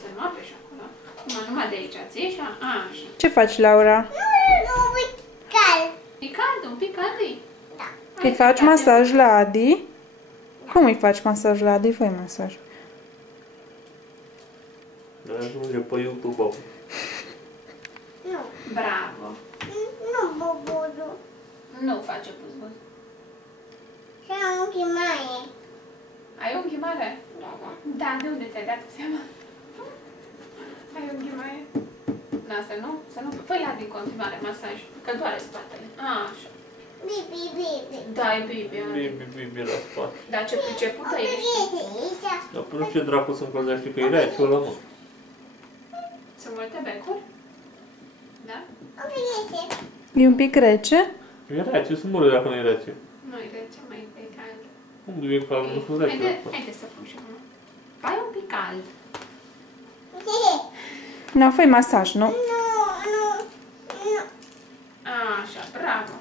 să nu apeși acolo. Numai de aici, ții așa? Așa. Ce faci, Laura? Nu, e cald. E cald, un pic cald e? Da. Îi faci masaj la Adi? Cum îi faci masaj la Adi? Fă-i masaj. Dar ajunge pe YouTube. Nu. Bravo. Nu, bobodu. Nu face buzbuz. Și am unchi mare. Ai unchi mare? Da, da. Da, de unde ți-ai dat seama? Ai unchi mare? Da, să nu, fă-i la din continuare masaj, că doare spatele. Așa. Bibi, bibi. Da, e bibi. Bibi la spate. Dar ce pricepută ești. Dar până ce dracu să încălzești că e rece ăla, mă? Sunt multe becuri? Da? E un pic rece? E rece, sunt multe dacă nu e rece. Nu e rece, mai e cald. Cum e cald, nu sunt rece. Haide să pun și unul. Bai un pic cald. Nu, fă-i masaj, nu? Nu, nu, nu. Așa, bravo.